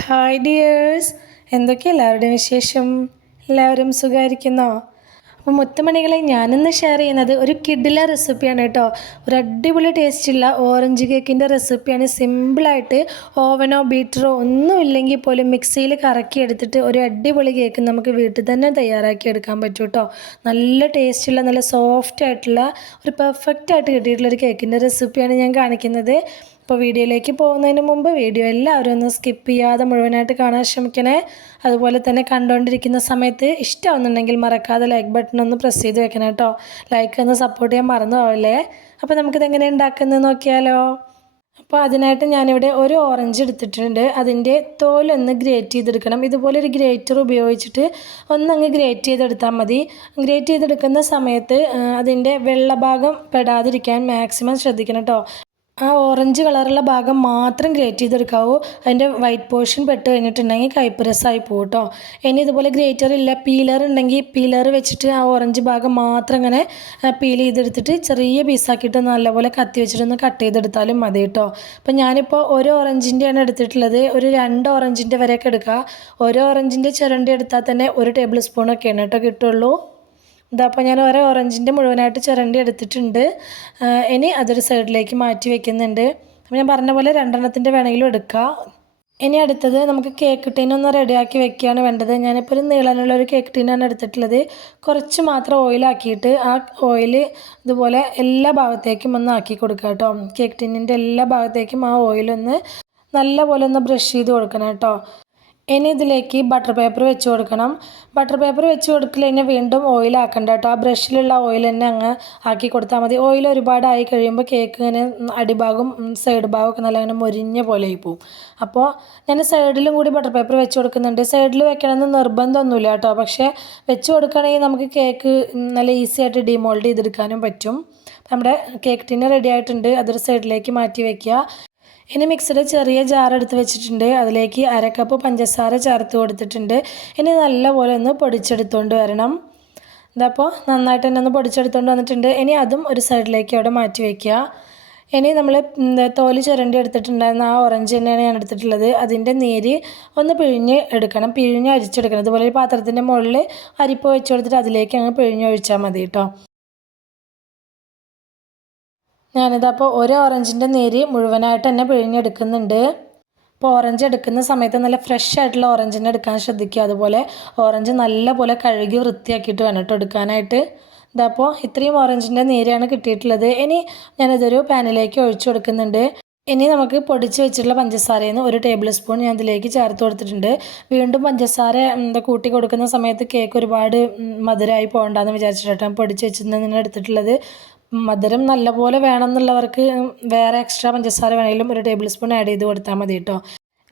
Hi dears എന്തൊക്കെ എല്ലാവരുടെയും വിശേഷം? എല്ലാവരും സുഖമായിരിക്കുന്നോ? അപ്പോൾ മുത്തുമണികളെ ഞാനിന്ന് ഷെയർ ചെയ്യുന്നത് ഒരു കിഡില റെസിപ്പിയാണ് കേട്ടോ. ഒരു അടിപൊളി ടേസ്റ്റുള്ള ഓറഞ്ച് കേക്കിന്റെ റെസിപ്പിയാണ് സിമ്പിളായിട്ട് ഓവനോ ബീറ്ററോ ഒന്നും ഇല്ലെങ്കിൽ പോലും മിക്സിയിൽ കറക്കി എടുത്തിട്ട് ഒരു അടിപൊളി കേക്ക് നമുക്ക് വീട്ടിൽ തന്നെ തയ്യാറാക്കി എടുക്കാൻ പറ്റും കേട്ടോ. നല്ല ടേസ്റ്റുള്ള നല്ല സോഫ്റ്റ് ആയിട്ടുള്ള ഒരു പെർഫെക്റ്റ് ആയിട്ട് കിട്ടിയിട്ടുള്ള ഒരു കേക്കിന്റെ റെസിപ്പിയാണ് ഞാൻ കാണിക്കുന്നത്. അപ്പോൾ വീഡിയോയിലേക്ക് പോകുന്നതിന് മുമ്പ് വീഡിയോ എല്ലാവരും ഒന്ന് സ്കിപ്പ് ചെയ്യാതെ മുഴുവനായിട്ട് കാണാൻ ശ്രമിക്കണേ. അതുപോലെ തന്നെ കണ്ടുകൊണ്ടിരിക്കുന്ന സമയത്ത് ഇഷ്ടമാവുന്നുണ്ടെങ്കിൽ മറക്കാതെ ലൈക്ക് ബട്ടൺ ഒന്ന് പ്രസ് ചെയ്ത് വെക്കണം കേട്ടോ. ലൈക്ക് ഒന്ന് സപ്പോർട്ട് ചെയ്യാൻ മറന്നു പോവില്ലേ? അപ്പോൾ നമുക്കിത് എങ്ങനെ ഉണ്ടാക്കുന്നത് നോക്കിയാലോ. അപ്പോൾ അതിനായിട്ട് ഞാനിവിടെ ഒരു ഓറഞ്ച് എടുത്തിട്ടുണ്ട്. അതിന്റെ തോലൊന്ന് ഗ്രേറ്റ് ചെയ്തെടുക്കണം. ഇതുപോലെ ഒരു ഗ്രേറ്റർ ഉപയോഗിച്ചിട്ട് ഒന്നങ്ങ് ഗ്രേറ്റ് ചെയ്തെടുത്താൽ മതി. ഗ്രേറ്റ് ചെയ്തെടുക്കുന്ന സമയത്ത് അതിന്റെ വെള്ളഭാഗം പെടാതിരിക്കാൻ മാക്സിമം ശ്രദ്ധിക്കണം കേട്ടോ. ആ ഓറഞ്ച് കളറുള്ള ഭാഗം മാത്രം ഗ്രേറ്റ് ചെയ്തെടുക്കാവൂ. അതിന്റെ വൈറ്റ് പോർഷൻ പെട്ട് കഴിഞ്ഞിട്ടുണ്ടെങ്കിൽ കയ്പ്പ് രസമായി പോകും കേട്ടോ ഇനി ഇതുപോലെ ഗ്രേറ്റർ ഇല്ല പീലർ ഉണ്ടെങ്കിൽ പീലർ വെച്ചിട്ട് ആ ഓറഞ്ച് ഭാഗം മാത്രം ഇങ്ങനെ പീൽ ചെയ്തെടുത്തിട്ട് ചെറിയ പീസാക്കിയിട്ട് നല്ലപോലെ കത്തി വെച്ചിട്ടൊന്ന് കട്ട് ചെയ്തെടുത്താലും മതി കേട്ടോ. അപ്പം ഞാനിപ്പോൾ ഒരു ഓറഞ്ചിന്റെയാണ് എടുത്തിട്ടുള്ളത്. ഒരു രണ്ട് ഓറഞ്ചിന്റെ വരെയൊക്കെ എടുക്കുക ഒരു ഓറഞ്ചിന്റെ ചിരണ്ടി എടുത്താൽ തന്നെ ഒരു ടേബിൾ സ്പൂണൊക്കെയാണ് കേട്ടോ കിട്ടുള്ളൂ. ഇതാ അപ്പോൾ ഞാൻ ഓരോ ഓറഞ്ചിന്റെ മുഴുവനായിട്ട് ചിരണ്ടി എടുത്തിട്ടുണ്ട്. ഇനി അതൊരു സൈഡിലേക്ക് മാറ്റി വെക്കുന്നുണ്ട്. അപ്പോൾ ഞാൻ പറഞ്ഞ പോലെ രണ്ടെണ്ണത്തിന്റെ വേണമെങ്കിലും എടുക്കാം. ഇനി അടുത്തത് നമുക്ക് കേക്ക് ടീനൊന്ന് റെഡിയാക്കി വെക്കുകയാണ് വേണ്ടത്. ഞാനിപ്പോൾ ഒരു നീളനുള്ള ഒരു കേക്ക് ടീനാണ് എടുത്തിട്ടുള്ളത്. കുറച്ച് മാത്രം ഓയിലാക്കിയിട്ട് ആ ഓയിൽ ഇതുപോലെ എല്ലാ ഭാഗത്തേക്കും ഒന്ന് ആക്കി കൊടുക്കുക കേട്ടോ. കേക്ക് ടീനിന്റെ എല്ലാ ഭാഗത്തേക്കും ആ ഓയിലൊന്ന് നല്ല പോലെ ഒന്ന് ബ്രഷ് ചെയ്ത് കൊടുക്കണം കേട്ടോ. ഇനി ഇതിലേക്ക് ബട്ടർ പേപ്പർ വെച്ച് കൊടുക്കണം. ബട്ടർ പേപ്പർ വെച്ച് കൊടുക്കൽ വീണ്ടും ഓയിൽ ആക്കണ്ട കേട്ടോ. ആ ബ്രഷിലുള്ള ഓയിൽ തന്നെ അങ്ങ് ആക്കി കൊടുത്താൽ മതി. ഓയിൽ ഒരുപാടായി കഴിയുമ്പോൾ കേക്ക് ഇങ്ങനെ അടിഭാഗം സൈഡ് ഭാഗമൊക്കെ നല്ല അങ്ങനെ മൊരിഞ്ഞ പോലെ ആയി പോവും. അപ്പോൾ ഞാൻ സൈഡിലും കൂടി ബട്ടർ പേപ്പർ വെച്ച് കൊടുക്കുന്നുണ്ട്. സൈഡിൽ വെക്കണമെന്ന് നിർബന്ധമൊന്നുമില്ല കേട്ടോ. പക്ഷേ വെച്ച് കൊടുക്കുകയാണെങ്കിൽ നമുക്ക് കേക്ക് നല്ല ഈസി ആയിട്ട് ഡിമോൾഡ് ചെയ്തെടുക്കാനും പറ്റും. നമ്മുടെ കേക്ക് ടിന്ന് റെഡി ആയിട്ടുണ്ട്. അതൊരു സൈഡിലേക്ക് മാറ്റി വെക്കുക. ഇനി മിക്സിയുടെ ചെറിയ ജാർ എടുത്ത് വെച്ചിട്ടുണ്ട്. അതിലേക്ക് അര കപ്പ് പഞ്ചസാര ചേർത്ത് കൊടുത്തിട്ടുണ്ട്. ഇനി നല്ലപോലെ ഒന്ന് പൊടിച്ചെടുത്തുകൊണ്ട് വരണം. ഇതപ്പോൾ നന്നായിട്ട് തന്നെ ഒന്ന് പൊടിച്ചെടുത്തുകൊണ്ട് വന്നിട്ടുണ്ട്. ഇനി അതും ഒരു സൈഡിലേക്ക് അവിടെ മാറ്റി വയ്ക്കുക ഇനി നമ്മൾ തോൽ ചുരണ്ടി എടുത്തിട്ടുണ്ടായിരുന്ന ആ ഓറഞ്ച് തന്നെയാണ് ഞാൻ എടുത്തിട്ടുള്ളത്. അതിന്റെ നീര് ഒന്ന് പിഴിഞ്ഞ് എടുക്കണം. പിഴിഞ്ഞ് അരിച്ചെടുക്കണം. ഇതുപോലെ ഒരു പാത്രത്തിന്റെ മുകളിൽ അരിപ്പ് വെച്ച് കൊടുത്തിട്ട് അതിലേക്ക് അങ്ങ് പിഴിഞ്ഞൊഴിച്ചാൽ മതി കേട്ടോ. ഞാനിതപ്പോൾ ഒരു ഓറഞ്ചിന്റെ നീര് മുഴുവനായിട്ട് തന്നെ പിഴിഞ്ഞെടുക്കുന്നുണ്ട്. അപ്പോൾ ഓറഞ്ച് എടുക്കുന്ന സമയത്ത് നല്ല ഫ്രഷ് ആയിട്ടുള്ള ഓറഞ്ചിനെ എടുക്കാൻ ശ്രദ്ധിക്കുക. അതുപോലെ ഓറഞ്ച് നല്ലപോലെ കഴുകി വൃത്തിയാക്കിയിട്ട് വേണം കേട്ടോ എടുക്കാനായിട്ട്. ഇതപ്പോൾ ഇത്രയും ഓറഞ്ചിന്റെ നീരാണ് കിട്ടിയിട്ടുള്ളത്. ഇനി ഞാനിതൊരു പാനിലേക്ക് ഒഴിച്ചു കൊടുക്കുന്നുണ്ട്. ഇനി നമുക്ക് പൊടിച്ച് വെച്ചിട്ടുള്ള പഞ്ചസാരയിൽ നിന്ന് ഒരു ടേബിൾ സ്പൂൺ ഞാൻ ഇതിലേക്ക് ചേർത്ത് കൊടുത്തിട്ടുണ്ട്. വീണ്ടും പഞ്ചസാര എന്താ കൂട്ടി കൊടുക്കുന്ന സമയത്ത് കേക്ക് ഒരുപാട് മധുരമായി പോകണ്ടെന്ന് വിചാരിച്ചിട്ടാണ് പൊടിച്ച് വെച്ചിരുന്ന എടുത്തിട്ടുള്ളത്. മധുരം നല്ലപോലെ വേണമെന്നുള്ളവർക്ക് വേറെ എക്സ്ട്രാ പഞ്ചസാര വേണമെങ്കിലും ഒരു ടേബിൾ സ്പൂൺ ആഡ് ചെയ്ത് കൊടുത്താൽ മതി കേട്ടോ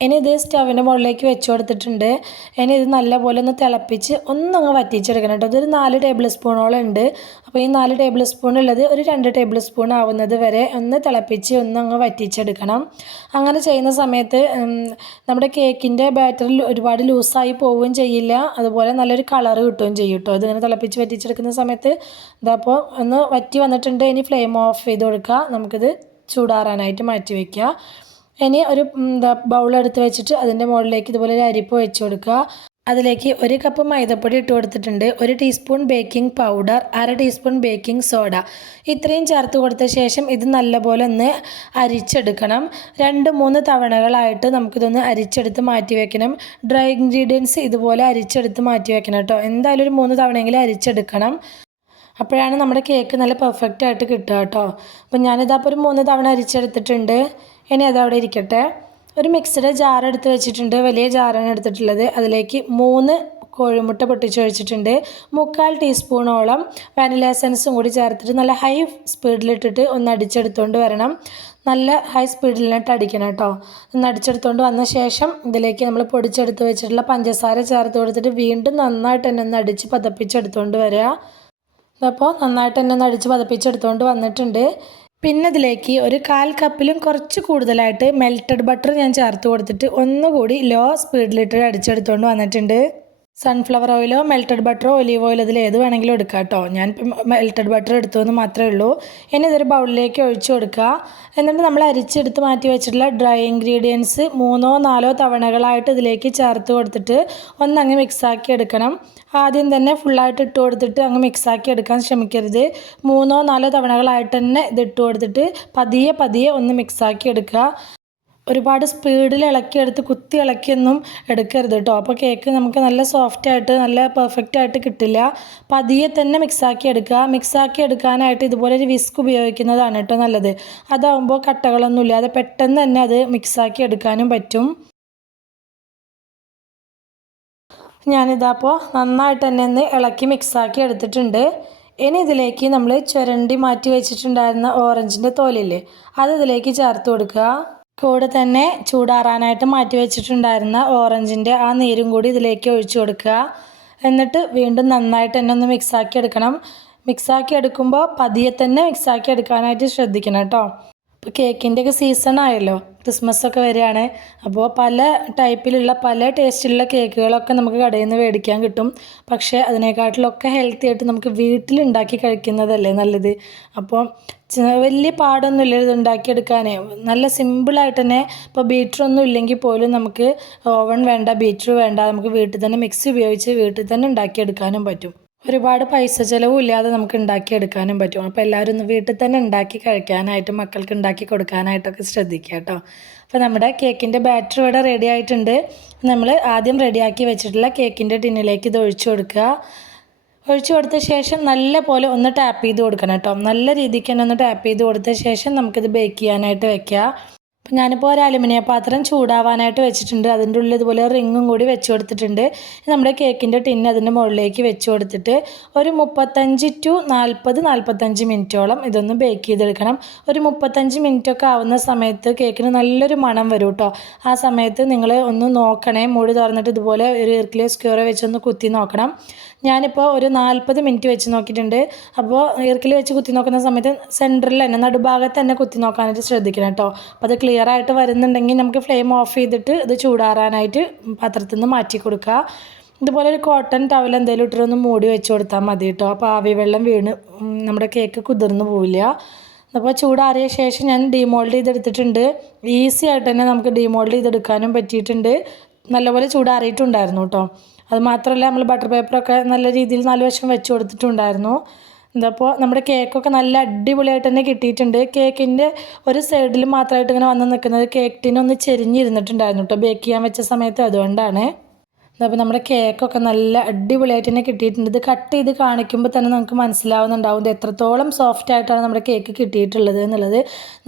ഇനി ഇത് സ്റ്റവിന്റെ മുകളിലേക്ക് വെച്ച് കൊടുത്തിട്ടുണ്ട്. ഇനി ഇത് നല്ലപോലെ ഒന്ന് തിളപ്പിച്ച് ഒന്നങ്ങ് വറ്റിച്ചെടുക്കണം കേട്ടോ. ഇതൊരു നാല് ടേബിൾ സ്പൂണോളം ഉണ്ട്. അപ്പോൾ ഈ നാല് ടേബിൾ സ്പൂൺ ഉള്ളത് ഒരു രണ്ട് ടേബിൾ സ്പൂൺ ആവുന്നത് വരെ ഒന്ന് തിളപ്പിച്ച് ഒന്നങ്ങ് വറ്റിച്ചെടുക്കണം. അങ്ങനെ ചെയ്യുന്ന സമയത്ത് നമ്മുടെ കേക്കിന്റെ ബാറ്ററിൽ ഒരുപാട് ലൂസായി പോവുകയും ചെയ്യില്ല. അതുപോലെ നല്ലൊരു കളർ കിട്ടുകയും ചെയ്യും കേട്ടോ. ഇതിങ്ങനെ തിളപ്പിച്ച് വറ്റിച്ചെടുക്കുന്ന സമയത്ത് ഇതപ്പോൾ ഒന്ന് വറ്റി വന്നിട്ടുണ്ട്. ഇനി ഫ്ലെയിം ഓഫ് ചെയ്ത് കൊടുക്കുക. നമുക്കിത് ചൂടാറാനായിട്ട് മാറ്റി വയ്ക്കുക. ഇനി ഒരു എന്താ ബൗളെടുത്ത് വെച്ചിട്ട് അതിന്റെ മുകളിലേക്ക് ഇതുപോലെ ഒരു അരിപ്പ് വെച്ച് കൊടുക്കുക. അതിലേക്ക് ഒരു കപ്പ് മൈദപ്പൊടി ഇട്ട് കൊടുത്തിട്ടുണ്ട്. ഒരു ടീസ്പൂൺ ബേക്കിംഗ് പൗഡർ അര ടീസ്പൂൺ ബേക്കിംഗ് സോഡ ഇത്രയും ചേർത്ത് കൊടുത്ത ശേഷം ഇത് നല്ലപോലെ ഒന്ന് അരിച്ചെടുക്കണം. രണ്ട് മൂന്ന് തവണകളായിട്ട് നമുക്കിതൊന്ന് അരിച്ചെടുത്ത് മാറ്റി വെക്കണം. ഡ്രൈ ഇൻഗ്രീഡിയൻസ് ഇതുപോലെ അരിച്ചെടുത്ത് മാറ്റി വെക്കണം കേട്ടോ. എന്തായാലും ഒരു മൂന്ന് തവണയെങ്കിലും അരിച്ചെടുക്കണം. അപ്പോഴാണ് നമ്മുടെ കേക്ക് നല്ല പെർഫെക്റ്റ് ആയിട്ട് കിട്ടുക കേട്ടോ. അപ്പം ഞാനിതപ്പോൾ ഒരു മൂന്ന് തവണ അരിച്ചെടുത്തിട്ടുണ്ട്. ഇനി അതവിടെ ഇരിക്കട്ടെ. ഒരു മിക്സിയുടെ ജാർ എടുത്ത് വെച്ചിട്ടുണ്ട്. വലിയ ജാറാണ് എടുത്തിട്ടുള്ളത്. അതിലേക്ക് മൂന്ന് കോഴിമുട്ട പൊട്ടിച്ചൊഴിച്ചിട്ടുണ്ട് മുക്കാൽ ടീസ്പൂണോളം വാനില എസൻസും കൂടി ചേർത്തിട്ട് നല്ല ഹൈ സ്പീഡിലിട്ടിട്ട് ഒന്ന് അടിച്ചെടുത്തുകൊണ്ട് വരണം. നല്ല ഹൈ സ്പീഡിലിട്ട് അടിക്കണം കേട്ടോ. ഒന്ന് അടിച്ചെടുത്തുകൊണ്ട് വന്ന ശേഷം ഇതിലേക്ക് നമ്മൾ പൊടിച്ചെടുത്ത് വെച്ചിട്ടുള്ള പഞ്ചസാര ചേർത്ത് കൊടുത്തിട്ട് വീണ്ടും നന്നായിട്ട് തന്നെ ഒന്ന് അടിച്ച് പതപ്പിച്ചെടുത്തുകൊണ്ട് വരിക അപ്പോൾ നന്നായിട്ട് തന്നെ ഒന്ന് അടിച്ച് പതപ്പിച്ചെടുത്തുകൊണ്ട് വന്നിട്ടുണ്ട്. പിന്നെ ഇതിലേക്ക് ഒരു കാൽ കപ്പിലും കുറച്ച് കൂടുതലായിട്ട് മെൽറ്റഡ് ബട്ടർ ഞാൻ ചേർത്ത് കൊടുത്തിട്ട് ഒന്നുകൂടി ലോ സ്പീഡിലിട്ട് അടിച്ചെടുത്തുകൊണ്ട് വന്നിട്ടുണ്ട്. സൺഫ്ലവർ ഓയിലോ മെൽറ്റഡ് ബട്ടറോ ഒലീവ് ഓയിലോ ഇതിൽ ഏത് വേണമെങ്കിലും എടുക്കാം കേട്ടോ. ഞാൻ ഇപ്പം മെൽറ്റഡ് ബട്ടർ എടുത്തു എന്ന് മാത്രമേ ഉള്ളൂ. ഇനി ഇതൊരു ബൗളിലേക്ക് ഒഴിച്ചു കൊടുക്കുക. എന്നിട്ട് നമ്മൾ അരിച്ചെടുത്ത് മാറ്റി വെച്ചിട്ടുള്ള ഡ്രൈ ഇൻഗ്രീഡിയൻസ് മൂന്നോ നാലോ തവണകളായിട്ട് ഇതിലേക്ക് ചേർത്ത് കൊടുത്തിട്ട് ഒന്ന് അങ്ങ് മിക്സാക്കി എടുക്കണം. ആദ്യം തന്നെ ഫുള്ളായിട്ട് ഇട്ട് കൊടുത്തിട്ട് അങ്ങ് മിക്സാക്കി എടുക്കാൻ ശ്രമിക്കരുത്. മൂന്നോ നാലോ തവണകളായിട്ട് തന്നെ ഇത് ഇട്ട് കൊടുത്തിട്ട് പതിയെ പതിയെ ഒന്ന് മിക്സാക്കി എടുക്കുക. ഒരുപാട് സ്പീഡിൽ ഇളക്കിയെടുത്ത് കുത്തി ഇളക്കിയൊന്നും എടുക്കരുത് കേട്ടോ അപ്പോൾ കേക്ക് നമുക്ക് നല്ല സോഫ്റ്റ് ആയിട്ട് നല്ല പെർഫെക്റ്റ് ആയിട്ട് കിട്ടില്ല. പതിയെ തന്നെ മിക്സാക്കി എടുക്കുക. മിക്സാക്കി എടുക്കാനായിട്ട് ഇതുപോലെ ഒരു വിസ്ക് ഉപയോഗിക്കുന്നതാണ് കേട്ടോ നല്ലത്. അതാവുമ്പോൾ കട്ടകളൊന്നും ഇല്ലാതെ പെട്ടെന്ന് തന്നെ അത് മിക്സാക്കി എടുക്കാനും പറ്റും. ഞാനിതാപ്പോൾ നന്നായിട്ട് തന്നെ ഒന്ന് ഇളക്കി മിക്സാക്കി എടുത്തിട്ടുണ്ട്. ഇനി ഇതിലേക്ക് നമ്മൾ ചുരണ്ടി മാറ്റി വെച്ചിട്ടുണ്ടായിരുന്ന ഓറഞ്ചിന്റെ തോലില്ലേ അത് ഇതിലേക്ക് ചേർത്ത് കൊടുക്കുക. കൂടെ തന്നെ ചൂടാറാനായിട്ട് മാറ്റി വെച്ചിട്ടുണ്ടായിരുന്ന ഓറഞ്ചിന്റെ ആ നീരും കൂടി ഇതിലേക്ക് ഒഴിച്ചു കൊടുക്കുക. എന്നിട്ട് വീണ്ടും നന്നായിട്ട് തന്നെ ഒന്ന് മിക്സാക്കി എടുക്കണം. മിക്സാക്കി എടുക്കുമ്പോൾ പതിയെ തന്നെ മിക്സാക്കി എടുക്കാനായിട്ട് ശ്രദ്ധിക്കണം കേട്ടോ. ഇപ്പോൾ കേക്കിന്റെയൊക്കെ സീസൺ ആയല്ലോ. ക്രിസ്മസ് ഒക്കെ വരികയാണ്. അപ്പോൾ പല ടൈപ്പിലുള്ള പല ടേസ്റ്റിലുള്ള കേക്കുകളൊക്കെ നമുക്ക് കടയിൽ നിന്ന് മേടിക്കാൻ കിട്ടും. പക്ഷേ അതിനേക്കാട്ടിലൊക്കെ ഹെൽത്തി ആയിട്ട് നമുക്ക് വീട്ടിലുണ്ടാക്കി കഴിക്കുന്നതല്ലേ നല്ലത്. അപ്പോൾ വലിയ പാടൊന്നുമില്ല ഇത് ഉണ്ടാക്കിയെടുക്കാനേ. നല്ല സിമ്പിളായിട്ട് തന്നെ ഇപ്പോൾ ബീറ്ററൊന്നും ഇല്ലെങ്കിൽ പോലും നമുക്ക് ഓവൻ വേണ്ട ബീറ്റർ വേണ്ട നമുക്ക് വീട്ടിൽ തന്നെ മിക്സി ഉപയോഗിച്ച് വീട്ടിൽ തന്നെ ഉണ്ടാക്കിയെടുക്കാനും പറ്റും. ഒരുപാട് പൈസ ചിലവും ഇല്ലാതെ നമുക്ക് ഉണ്ടാക്കിയെടുക്കാനും പറ്റും. അപ്പോൾ എല്ലാവരും ഒന്ന് വീട്ടിൽ തന്നെ ഉണ്ടാക്കി കഴിക്കാനായിട്ട് മക്കൾക്ക് ഉണ്ടാക്കി കൊടുക്കാനായിട്ടൊക്കെ ശ്രദ്ധിക്കുക കേട്ടോ. അപ്പോൾ നമ്മുടെ കേക്കിന്റെ ബാറ്റർ ഇവിടെ റെഡി ആയിട്ടുണ്ട്. നമ്മൾ ആദ്യം റെഡിയാക്കി വെച്ചിട്ടുള്ള കേക്കിന്റെ ടിന്നിലേക്ക് ഇത് ഒഴിച്ചു കൊടുക്കുക. ഒഴിച്ചു കൊടുത്ത ശേഷം നല്ല പോലെ ഒന്ന് ടാപ്പ് ചെയ്ത് കൊടുക്കണം കേട്ടോ. നല്ല രീതിക്ക് തന്നെ ഒന്ന് ടാപ്പ് ചെയ്ത് കൊടുത്ത ശേഷം നമുക്കിത് ബേക്ക് ചെയ്യാനായിട്ട് വെക്കാം ഞാനിപ്പോൾ ഒരു അലുമിനിയ പാത്രം ചൂടാവാനായിട്ട് വെച്ചിട്ടുണ്ട്. അതിന്റെ ഉള്ളിൽ ഇതുപോലെ റിങ്ങും കൂടി വെച്ച് കൊടുത്തിട്ടുണ്ട്. നമ്മുടെ കേക്കിന്റെ ടിൻ അതിന്റെ മുകളിലേക്ക് വെച്ച് കൊടുത്തിട്ട് ഒരു മുപ്പത്തഞ്ച് ടു നാൽപ്പത് നാൽപ്പത്തഞ്ച് മിനിറ്റോളം ഇതൊന്ന് ബേക്ക് ചെയ്തെടുക്കണം. ഒരു മുപ്പത്തഞ്ച് മിനിറ്റൊക്കെ ആവുന്ന സമയത്ത് കേക്കിന് നല്ലൊരു മണം വരും കേട്ടോ ആ സമയത്ത് നിങ്ങൾ ഒന്ന് നോക്കണേ. മൂടി തുറന്നിട്ട് ഇതുപോലെ ഒരു ഇർക്കിലെ സ്ക്യൂറോ വെച്ചൊന്ന് കുത്തി നോക്കണം. ഞാനിപ്പോൾ ഒരു നാൽപ്പത് മിനിറ്റ് വെച്ച് നോക്കിയിട്ടുണ്ട്. അപ്പോൾ ഇറക്കിൽ വെച്ച് കുത്തി നോക്കുന്ന സമയത്ത് സെന്ററിൽ തന്നെ നടുഭാഗത്ത് തന്നെ കുത്തി നോക്കാനായിട്ട് ശ്രദ്ധിക്കണം കേട്ടോ. അപ്പോൾ അത് ക്ലിയർ ആയിട്ട് വരുന്നുണ്ടെങ്കിൽ നമുക്ക് ഫ്ലെയിം ഓഫ് ചെയ്തിട്ട് ഇത് ചൂടാറാനായിട്ട് പാത്രത്തിൽ നിന്ന് മാറ്റി കൊടുക്കുക. ഇതുപോലെ ഒരു കോട്ടൺ ടവൽ എന്തെങ്കിലും ഇട്ടിട്ടൊന്ന് മൂടി വെച്ച് കൊടുത്താൽ മതി കേട്ടോ. അപ്പോൾ ആവി വെള്ളം വീണ് നമ്മുടെ കേക്ക് കുതിർന്നു പോവില്ല. അപ്പോൾ ചൂടാറിയ ശേഷം ഞാൻ ഡിമോൾഡ് ചെയ്തെടുത്തിട്ടുണ്ട്. ഈസി ആയിട്ട് തന്നെ നമുക്ക് ഡിമോൾഡ് ചെയ്തെടുക്കാനും പറ്റിയിട്ടുണ്ട്. നല്ലപോലെ ചൂടാറിയിട്ടുണ്ടായിരുന്നു കേട്ടോ. അത് മാത്രമല്ല നമ്മൾ ബട്ടർ പേപ്പറൊക്കെ നല്ല രീതിയിൽ നാല് വശം വെച്ച് കൊടുത്തിട്ടുണ്ടായിരുന്നു. ഇതപ്പോൾ നമ്മുടെ കേക്കൊക്കെ നല്ല അടിപൊളിയായിട്ട് തന്നെ കിട്ടിയിട്ടുണ്ട്. കേക്കിന്റെ ഒരു സൈഡിൽ മാത്രമായിട്ട് ഇങ്ങനെ വന്ന് നിൽക്കുന്നത് കേക്ക് ടിനൊന്ന് ചെരിഞ്ഞിരുന്നിട്ടുണ്ടായിരുന്നു കേട്ടോ ബേക്ക് ചെയ്യാൻ വെച്ച സമയത്ത് അതുകൊണ്ടാണ്. അപ്പോൾ നമ്മുടെ കേക്കൊക്കെ നല്ല അടിപൊളിയായിട്ട് തന്നെ കിട്ടിയിട്ടുണ്ട്. ഇത് കട്ട് ചെയ്ത് കാണിക്കുമ്പോൾ തന്നെ നമുക്ക് മനസ്സിലാവുന്നുണ്ടാവും ഇത് എത്രത്തോളം സോഫ്റ്റ് ആയിട്ടാണ് നമ്മുടെ കേക്ക് കിട്ടിയിട്ടുള്ളത് എന്നുള്ളത്.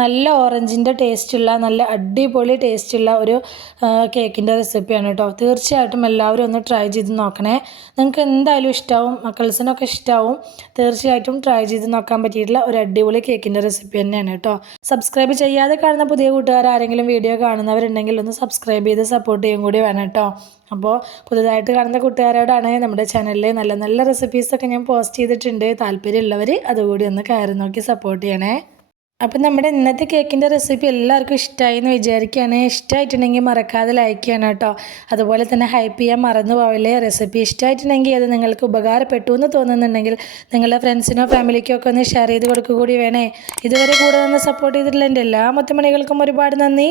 നല്ല ഓറഞ്ചിന്റെ ടേസ്റ്റുള്ള നല്ല അടിപൊളി ടേസ്റ്റുള്ള ഒരു കേക്കിന്റെ റെസിപ്പിയാണ് കേട്ടോ. തീർച്ചയായിട്ടും എല്ലാവരും ഒന്ന് ട്രൈ ചെയ്ത് നോക്കണേ. നിങ്ങൾക്ക് എന്തായാലും ഇഷ്ടമാവും മക്കൾസിനൊക്കെ ഇഷ്ടമാവും തീർച്ചയായിട്ടും ട്രൈ ചെയ്ത് നോക്കാൻ പറ്റിയിട്ടുള്ള ഒരു അടിപൊളി കേക്കിന്റെ റെസിപ്പി തന്നെയാണ് കേട്ടോ. സബ്സ്ക്രൈബ് ചെയ്യാതെ കാണുന്ന പുതിയ കൂട്ടുകാർ ആരെങ്കിലും വീഡിയോ കാണുന്നവരുണ്ടെങ്കിൽ ഒന്ന് സബ്സ്ക്രൈബ് ചെയ്ത് സപ്പോർട്ട് ചെയ്യും കൂടി വേണം കേട്ടോ. അപ്പോൾ പുതുതായിട്ട് കാണുന്ന കൂട്ടുകാരോടാണ് നമ്മുടെ ചാനലിൽ നല്ല നല്ല റെസിപ്പീസൊക്കെ ഞാൻ പോസ്റ്റ് ചെയ്തിട്ടുണ്ട്. താല്പര്യമുള്ളവർ അതുകൂടി ഒന്ന് കയറി നോക്കി സപ്പോർട്ട് ചെയ്യണേ. അപ്പം നമ്മുടെ ഇന്നത്തെ കേക്കിന്റെ റെസിപ്പി എല്ലാവർക്കും ഇഷ്ടമായി എന്ന് വിചാരിക്കുകയാണ്. ഇഷ്ടമായിട്ടുണ്ടെങ്കിൽ മറക്കാതെ ലൈക്ക് ചെയ്യണം കേട്ടോ. അതുപോലെ തന്നെ ഹൈപ്പ് ചെയ്യാൻ മറന്നു പോവില്ലേ. റെസിപ്പി ഇഷ്ടമായിട്ടുണ്ടെങ്കിൽ അത് നിങ്ങൾക്ക് ഉപകാരപ്പെട്ടു എന്ന് തോന്നുന്നുണ്ടെങ്കിൽ നിങ്ങളുടെ ഫ്രണ്ട്സിനോ ഫാമിലിക്കോ ഒക്കെ ഒന്ന് ഷെയർ ചെയ്ത് കൊടുക്കുക കൂടി വേണേ. ഇതുവരെ കൂടെ നിന്ന് സപ്പോർട്ട് ചെയ്തിട്ടുള്ള എന്റെ എല്ലാ മുത്തുമണികൾക്കും ഒരുപാട് നന്ദി.